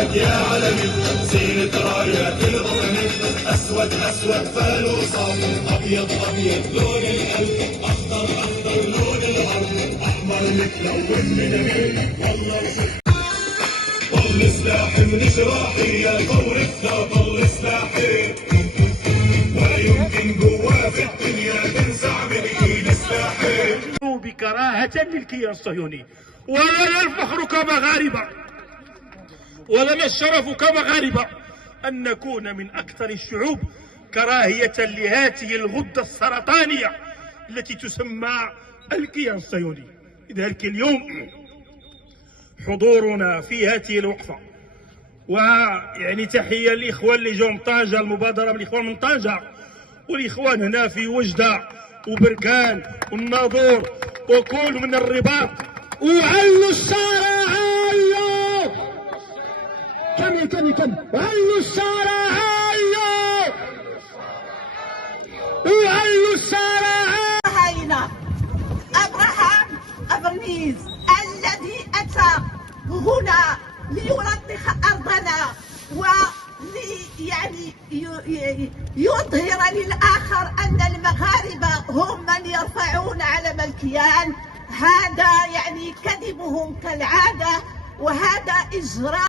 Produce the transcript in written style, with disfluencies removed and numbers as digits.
حبك يا علمي زينة رايات الوطن، أسود أسود فالو صافي، أبيض أبيض لون القلب، أخضر أخضر لون الأرض، أحمر متلون من غير والله وشوف. ضل سلاحي من جراحي يا ثورتنا، ضل سلاحي ولا يمكن قوة في الدنيا تنزع من ايد سلاحي. بكراهة للكيان الصهيوني، ولنا الفخر كمغاربة ولنا الشرف كمغاربة أن نكون من أكثر الشعوب كراهية لهذه الغدة السرطانية التي تسمى الكيان الصهيوني. لذلك اليوم حضورنا في هذه الوقفة، ويعني تحية للإخوان اللي جو من طنجة، المبادرة من الإخوان من طنجة، والإخوان هنا في وجدة وبركان والناظور وكل من الرباط. وعلوا الشارع علوا كم علوا الشارع علوا وعلوا الشارع. هاينا أبراهام أبرنيز الذي أتى هنا ليلطخ أرضنا يعني يظهر للآخر أن المغاربة هم من يرفعون علم الكيان. هذا يعني كذبهم كالعادة، وهذا إجراء